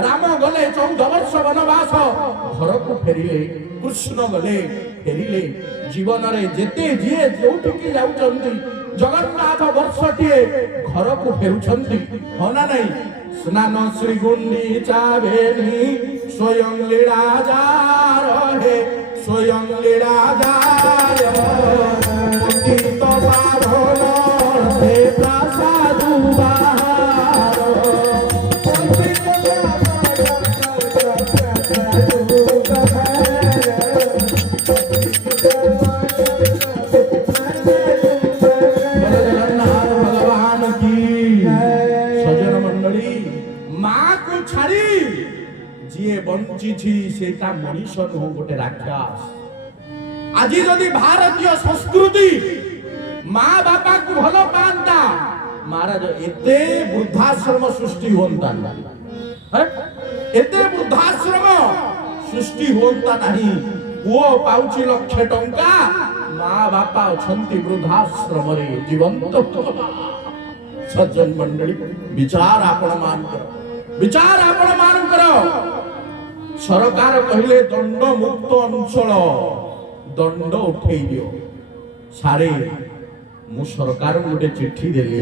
राम गले 14 वर्ष वनवास घर को फेरिले कृष्ण गले फेरिले जीवन रे जेते जिए जोठिकी जाउचंती जगन्नाथ वर्षटिए घर को फेरुचंती होना नहीं स्नान श्री गुंडीचा भेनी स्वयं लीला जा रहे स्वयं लीला जा सेटा मनुष्य नु गोटे राक्षस आज जदि भारतीय संस्कृति माँ बापा को भलो पांता महाराज एते वृद्धाश्रम सृष्टि होता एते वृद्धाश्रम सृष्टि होता नहीं पुओ पाउची लक्ष टंका माँ बापा अछंती वृद्धाश्रम रे जीवंत सज्जन मंडली विचार आपण मान करो विचार आपण मान करो सरकार कहले दंड मुक्त अंचल दंड उठे दियो सारे मु सरकार गोटे चिट्ठी देली